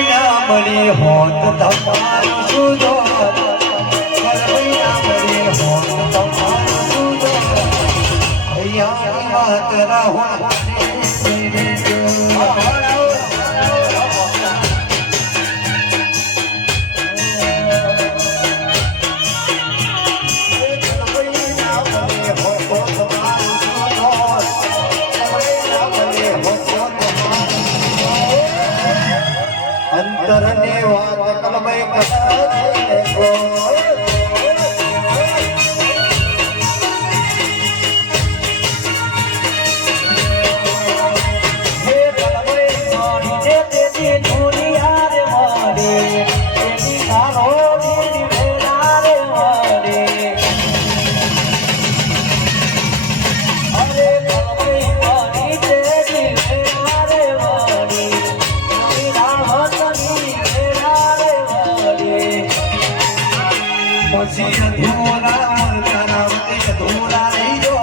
ના મળી હોત તમારું સુધો કલમઈ ના મળી હોત તમારું સુધો અહીંયા માત રહો અંતરને વાત કલમઈ કરે ગો હે કલમઈ સોની જે તેની દુનિયા રે મોરે તેની કારો તેની વેલા રે મોરે અરે કલમઈ સોની તેની વેલા રે મોરે પછી અધૂરા મરતા રામતે અધૂરા લઈ જો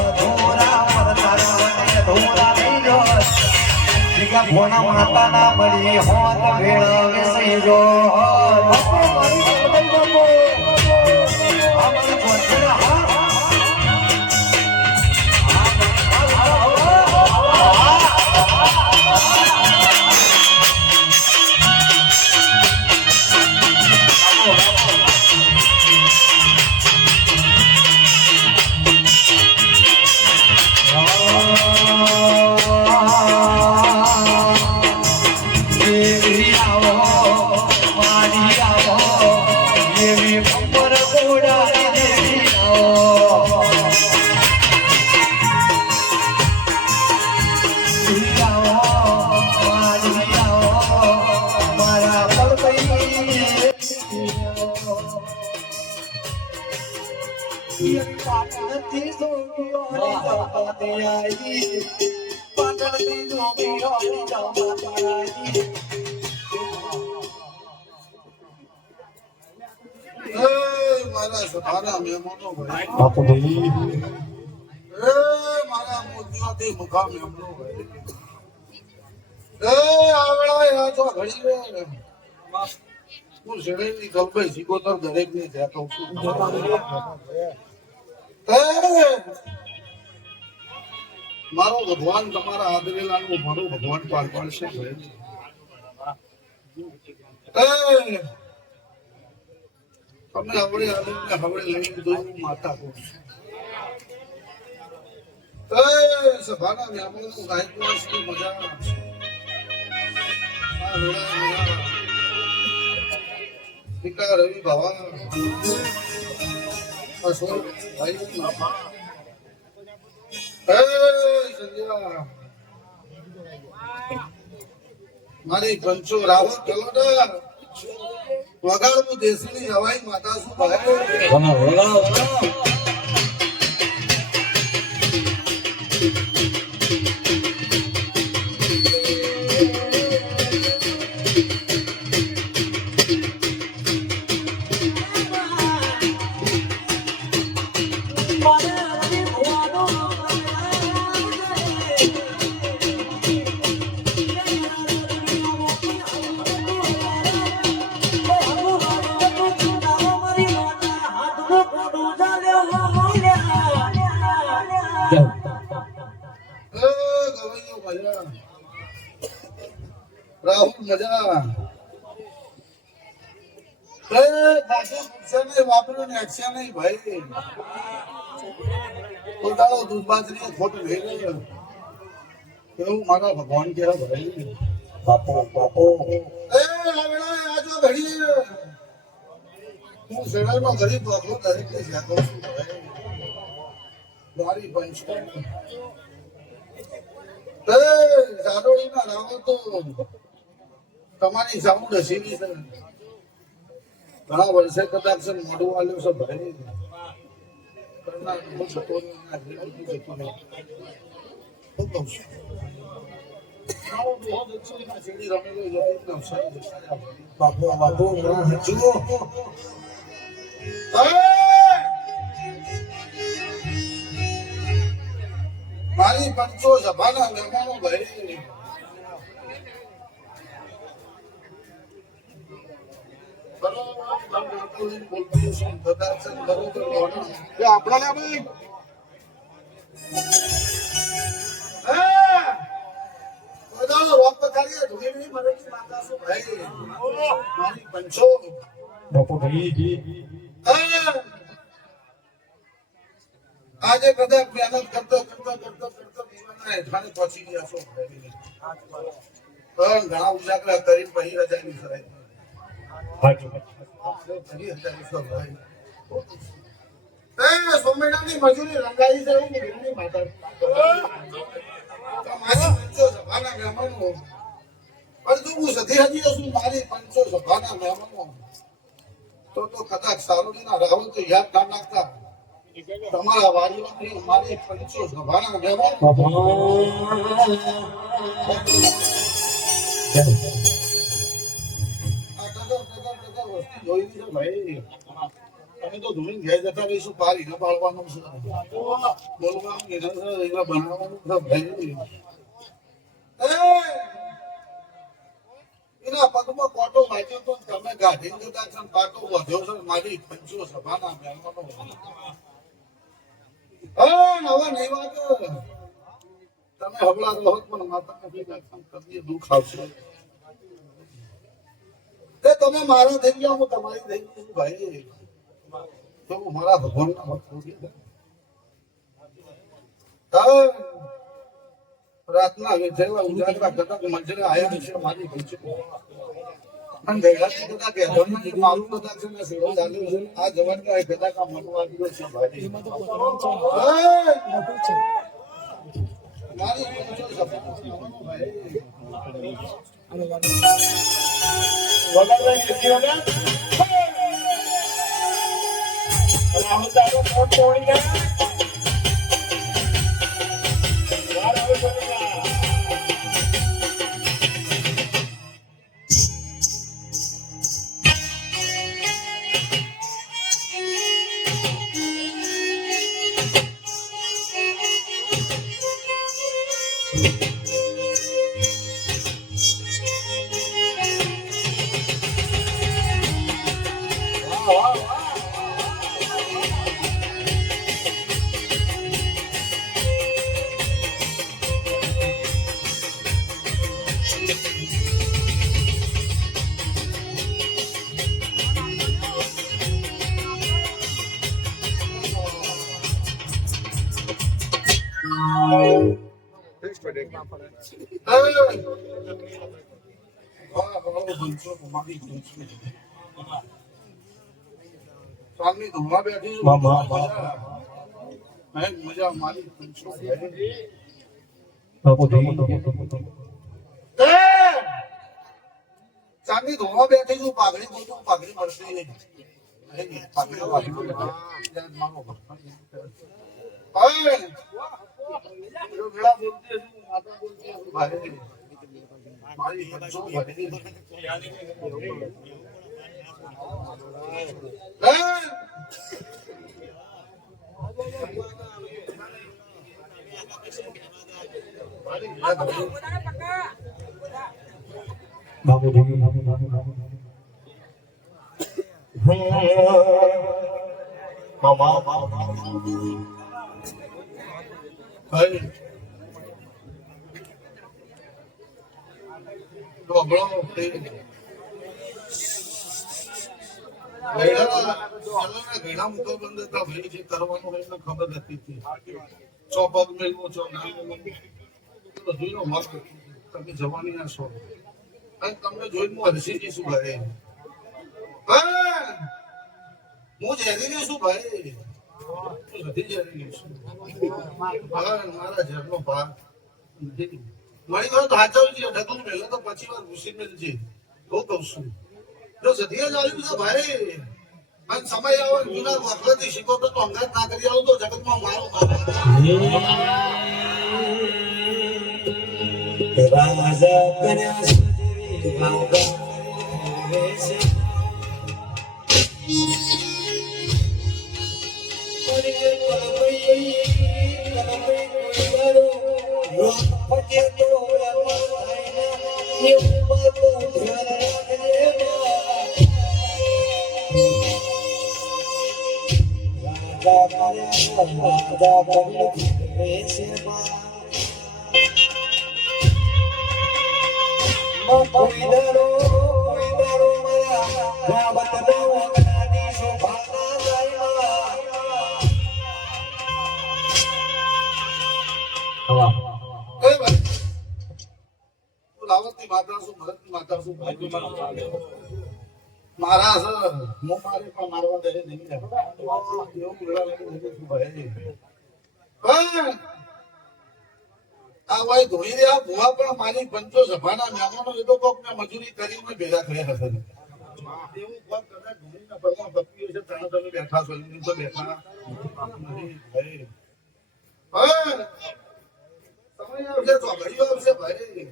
અધૂરા મરતા રામતે અધૂરા લઈ જો જીગા ભોણા માતા ના મળી હોત ભેળાવે સઈ જો પાટણથી જોગીઓ જમાતે આવી પાટણથી જોગીઓ જમાતે આવી મારા સભાના મહેમાનો ભાઈ બાપુ ભાઈ મારા મોજમાંથી મુખા મહેમાનો ભાઈ આવડા યા તો ઘડી રે હું શરીરની કલ્પે સિકોતર દરેક ને ત્યાં કહું છું મારો ભગવાન તમારા આદરેલા નું મારો ભગવાન પાર પાડશે તમે હવડે આવીને હવડે લઈને દો માતા કહું સભાના મહેમાનો ગાયકવાડ મજા પિતા રવિ ભવા અશોક ભાઈ સંજય મારી પંચો રાહુલ કલોડા વગાડવું દેશની હવાઈ માતા શું ભાઈ રાહુલ મજા વાપર્યું ને એક્શન નહીં ભાઈ પોતાનો દૂધ બાજરી ખોટું લઈ ગયો એવું મારા ભગવાન કેવા ભાઈ બાપો બાપો આજો ઘડી હું શહેરમાં ગરીબ બાપો દરેક ને જાતો છું મારી પંચ જાડોળીમાં રાવો તો તમારી સાઉન્ડ હસીની છે ઘણા વર્ષે કદાચ મોઢું વાલ્યું છે ભાઈ બાપુ બાપુ મારી પંચો સભાના મહેમાનો ભાઈ આપણા લે ભાઈ આજે કદાચ મહેનત કરતા પહોંચી ગયા છો પણ ઘણા ઉજાગરા કરી પછી રજાની સરાય સોમેડાની મજૂરી રંગાઈ છે એવું નહીં માતા મારી પંચો સભાના મહેમાનો પણ તું હું સધી હજી છું મારી પંચો સભાના મહેમાનો તો કદાચ સારું ના રાહુલ તો યાદ ના નાખતા તમારા વાડીમાં મારી પંચો સભાના મહેમાનો જોઈ છે ભાઈ અમે તો ધોઈને ઘેર જતા રહીશું પારી ન પાડવાનું છે બોલવાનું એના બનાવવાનું છે ભાઈ એના પગમાં કોટો વાંચ્યો તો તમે ગાડી જતા છો પાટો વધ્યો છે મારી પંચો સભાના મહેમાનો હવે નહીં વાત તમે હમણાં રહો પણ માતા નથી દુઃખ આવશે તમે મારા થઈ ગયા હું તમારી થઈ ગયું ભાઈ તો હું મારા ભગવાનના ભક્ત રાતના વેચેલા ઉજાગરા કરતા મંજરે આયા છે મારી પૂછે અને ગયડા કહેતા કે ધર્મ મારું કદાચ છે ને સેવા ચાલુ છે આ જવાન કાય કહેતા કા મનવા દીધો છે ભાઈ મારી પૂછો સામની ધુમા બેઠી મજા મારી ચાંદની ધોવા બેઠી છું પાઘડી બોલતું પાઘડી મળશે મારી ઘણા મુખો બંધ હતા ભાઈ જે કરવાનું એમને ખબર નથી ચોપગ મેળવો છો ના જોઈ મત તમે જવાની ના છો અને તમને જોઈને હું હસી જઈશું ભાઈ હું ઝેરી લઈશું ભાઈ નથી ઝેરી લઈશું મારા ઝેરનો ભાગ મારી વાત હાચવી છે ઢગલું મેલે તો પછી વાર ઘૂસી મેલજે એવું કહું છું જો સધિયા ચાલ્યું છે ભાઈ અને સમય આવે જૂના વખતથી શીખો તો અંગાત ના કરી આવું તો જગતમાં મારો રાજા કર્યા એ ભાઈ તું લાવતની માતા છું ભરતની માતા છું ભાઈની માતા મારા છે હું મારે પણ મારવા દે નહીં એવું મેળા લઈને છું ભાઈ પણ આ ભાઈ ધોઈ રહ્યા ભુવા પણ મારી પંચો સભાના મહેમાનો એ તો કોક ને મજૂરી કરીને ભેગા કર્યા હશે એવું કોક કદાચ ધોઈના પગમાં પપ્પીઓ છે ત્રણ તમે બેઠા છો એમની તો બેઠા નહીં ભાઈ પણ સમય આવશે તો ઘડીઓ આવશે ભાઈ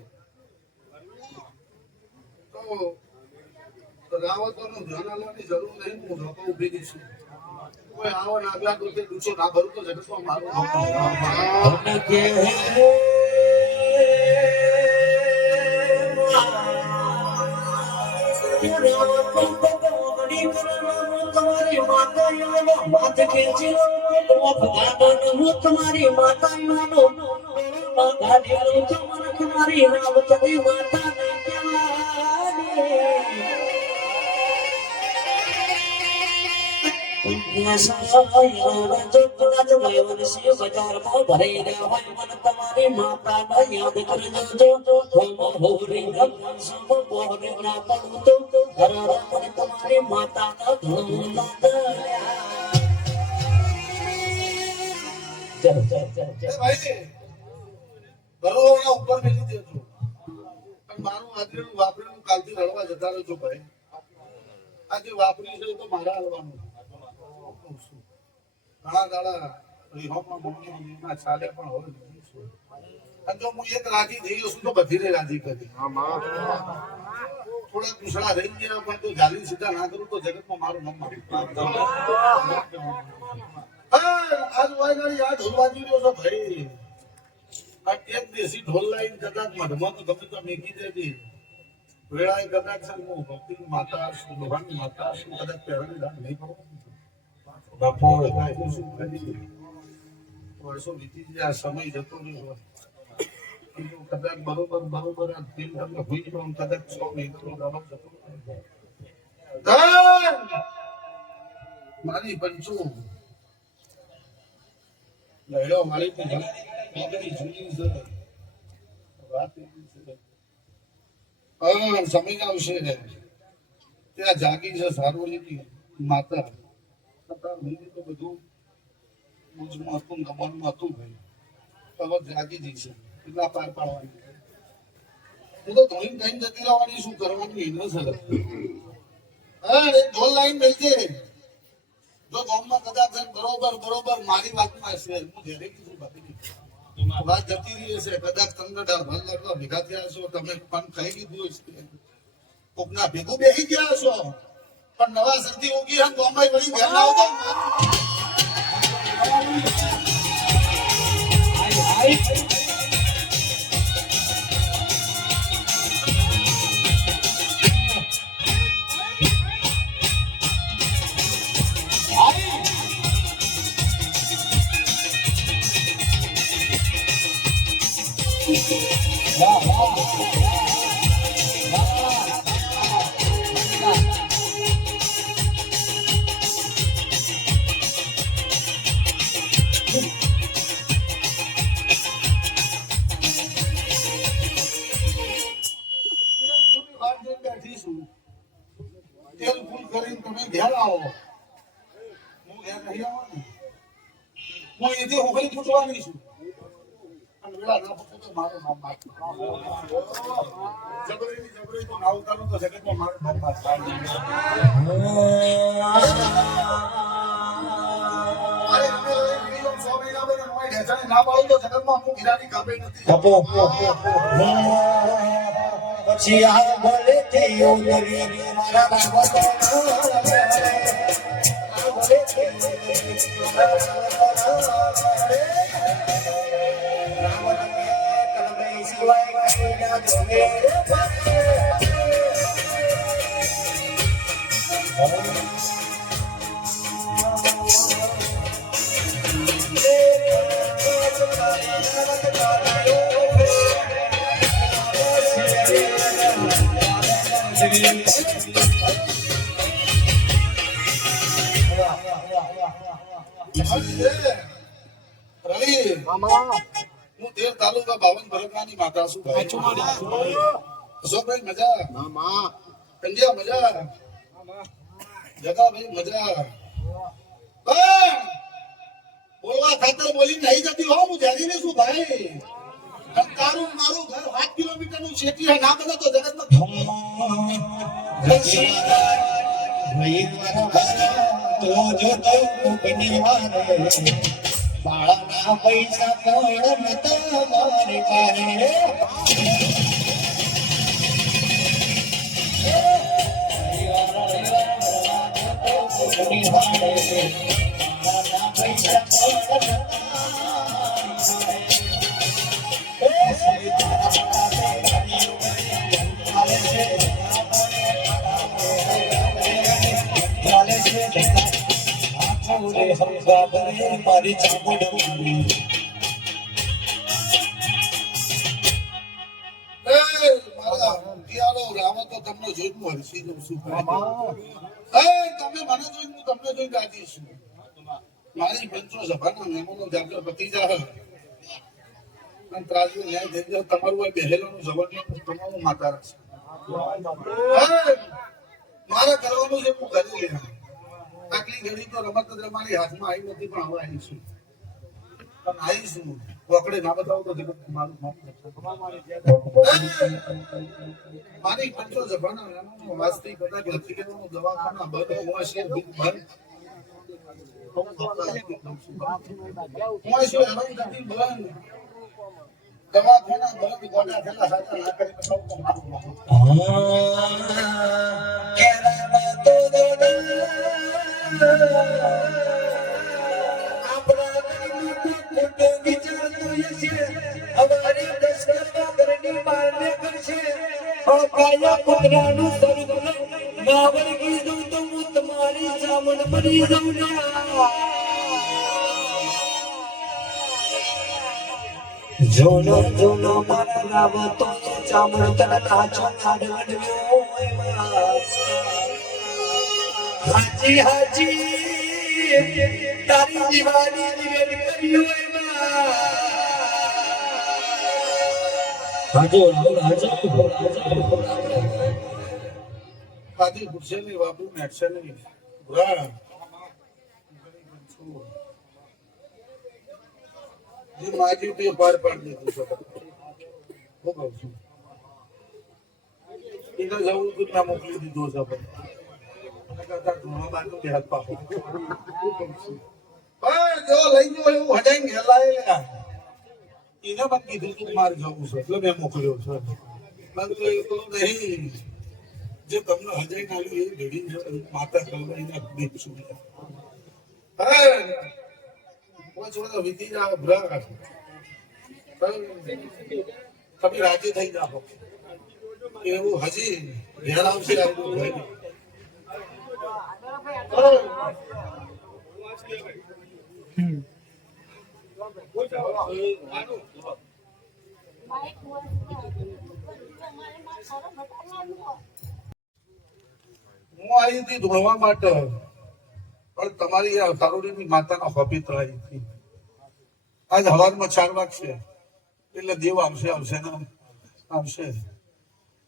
તો રાવતોનું ધ્યાન આવવાની જરૂર નહીં હું ધોકો ઉભી દઈશું કોઈ આવો ના આવ્યા તો તે દૂચો ના ભરું તો જગતમાં મારું તમારી માતા માથે ખેંચી તમારી માતા તમારી રાવતની માતા તમારી માતા યાદ કરજો તમારી માતા બરોબર ઉપર મેલી દેજો પણ મારું આજનું વાપરેલું કાલથી રડવા જતા રહેજો ભાઈ આજે વાપરી છે તો મારા હલવાનું ઘણા દાડા રીહોમાં મમ્મીના ચાલે પણ હોય અને જો હું એક રાજી થઈ ગયો છું તો બધી રાજી કરી થોડા કુશળા રહી ગયા પણ તો જાલી સીધા ના કરું તો જગતમાં મારું નામ મારી આજ વાયગાડી આ ઢોલ વાજી રહ્યો છો ભાઈ આ એક દેશી ઢોલ લાઈન કદાચ મઢમાં તો ગમે તો મેકી દેતી વેળાએ કદાચ છે હું ભક્તિની માતા છું ભગવાનની માતા છું કદાચ પહેરવાની દાન નહીં કરું બાપો શું કરી વર્ષો વીતી ગયા સમય જતો રહ્યો કદાચ બરોબર આ દિલ તમને હોઈ ગયો કદાચ 6 મહિનાનો રમત જતો મારી પંચો લડ્યો મારી જૂની છે વાત સમય આવશે ત્યાં જાગી છે સાર્વજનિક માતા તો બધું મુજમાં હતું દમણમાં હતું ભાઈ હવે જાગી જઈશે એટલા પાર પાડવાની હું તો ધોઈને ટાઈમ જતી રહેવાની શું કરવાની એને છે હા એક ઢોલ લાઈન મળશે જો ગામમાં કદાચ બરોબર મારી વાતમાં હશે હું ઘરે કીધું બાકી વાત જતી રહી હશે કદાચ કંગડા ભલ લાગવા ભેગા થયા છો તમે પણ કહી દીધું હશે કોકના ભેગું બેસી ગયા છો પણ નવા શરદી ઉગી હમ ગામમાં વળી ઘર ના આવતા તેલ ફૂલ કરીને તમે ઘેર આવો હું ઘેર નહીં આવવાનું હું એથી હોકલી પૂછવાની છું અને વેળા ના પૂછું તો મારું નામ મારું જબરી તો ના ઉતારું તો જગતમાં મારું નામ ના પાડું તો જગતમાં હું ગિરાની કાપે નથી પછી આ બોલે તે ઉતરી મારા બાબા રવિ, હું દેવ તાલુકા બાવન ભરતનાની માતા છું ભાઈ. અશોકભાઈ મજા, કંડિયા મજા, જગાભાઈ મજા. પણ બોલવા ખાતર બોલી નહીં જતી હો, હું જાગીને છું ભાઈ. અને તારું મારું ઘર 8 કિલોમીટરનું શેઠી છે, ના બને તો જગતમાં બાળાના પૈસા પણ તમારી પાસે મારી ચામુંડ મારા પિયારો રાવણ તો તમને જોઈને હું હરસી જઉં છું. તમે મને જોઈને હું તમને જોઈને રાજી છું. મારી પંચો સભાના મહેમાનો જાગર ભતીજા અને ત્રાજુ ન્યાય થઈ જાય. તમારું આ બેહેલાનું જવાનું તમારું માતા રાખશે. મારે કરવાનું છે હું કરી લે. આટલી ઘડી તો રમત જ રમારી હાથમાં આવી નથી, પણ હવે આવીશું. પણ આવીશું વકડે ના બતાવો તો જગત મારું મારી પંચો જભાના મહેમાનો વાસ્તી કદાચ લખી લેવાનું દવાખાના બંધ હશે બંધ દવાખાના બંધ ગોડા થયેલા સાચા ના કરી બતાવો તો મારું કૂતરાનું સ્વરૂપ નાવલ કીધું તો હું તમારી સામણ મરી જાઉં જોનો જોનો મારા રાવતો ચામડ તને કાચો કાઢવ્યો હાજી હાજી તારી દીવાની જીવેલ કર્યો હાજો હાજો આદિ ગુસ્સે નહીં વાપરું મેટશે નહીં બુરા જે માજી તે પાર પાડી દીધું છે. હું કહું છું એને જવું તું ના મોકલી દીધું છે. પણ જો લઈ ગયો એવું હટાઈને હેલાય એને મને કીધું તું મારે જવું છે એટલે મેં મોકલ્યો છે. એટલું નહીં જે તમને હજાઈ નાખ્યું એ ઘડી માતા કલવાઈને બીજ છું. વીતી જાઓ ભ્રા તમે રાજી થઈ જાઓ એવું હજી ઘેર આવશે હું આવી હતી ધોળવા માટે પણ તમારી આ તારોડીની માતાના હોપી તળાઈ હતી. આજ હવારમાં 4 વાગશે એટલે દેવ આવશે ને આવશે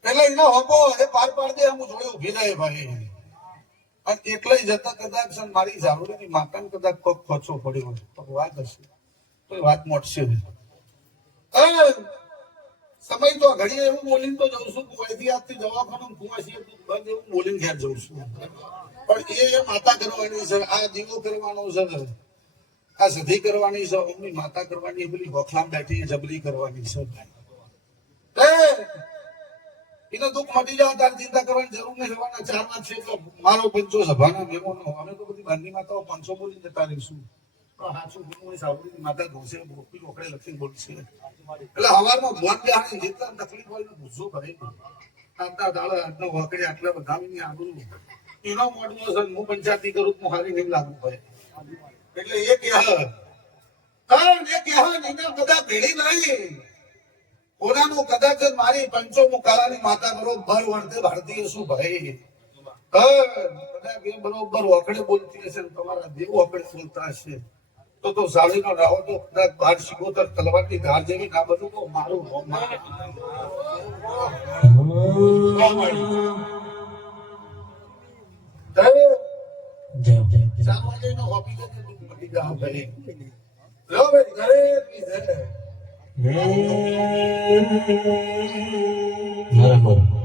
એટલે એના હોપો એ પાર પાડી દે. હું જોડે ઉભી રહે ભાઈ. અને એટલે જતા કદાચ મારી ઝારોડીની માતાને કદાચ પગ ખોચવો પડ્યો તો વાત હશે તો વાત મોટશે. સમય તો ઘડી એવું બોલીને તો જઉં છું કુવાથી આજથી દવાખાનું કુવાસી બંધ એવું બોલીને ઘેર જઉં છું. પણ એ માતા કરવાની છે, આ દીવો કરવાનો છે, આ સધી કરવાની છે, એમની માતા કરવાની પેલી વખલામ બેઠી જબરી કરવાની છે. એને દુઃખ મટી જાય તાર ચિંતા કરવાની જરૂર નહીં. રહેવાના 4 ના છે તો મારો પંચો સભાના મહેમાનો અમે તો બધી બાંધની માતાઓ 500 બોલી જતા રહીશું. હાચું હું સાવડીની માતા ધોશે બોપી ઓકડે લખીને બોલશે એટલે હવારમાં ભોન બેહાડી જેટલા તકલીફ હોય ને પૂછો ભાઈ. આટલા દાડા આટલો વકડે આટલા બધા આગળ એનો મોડવો છે. હું પંચાયતી કરું તો હારી નહીં લાગુ ભાઈ. એટલે એ કહે બધા ભેળી નહીં કોના માનું કદાચ જ મારી પંચોમુખ કાળાની માતા બરોબર વર્તે ભારતીય શું ભાઈ કદાચ એ બરોબર વખડે બોલતી હશે ને તમારા દેવ વખડે બોલતા હશે તો સાલીનો રાહો તો કદાચ 12 સિકોતર તલવારની ધાર જેવી ના બધું તો મારું હોમ સામાન્ય હોપી તો મળી જા ભાઈ લો ભાઈ ઘરે બરાબર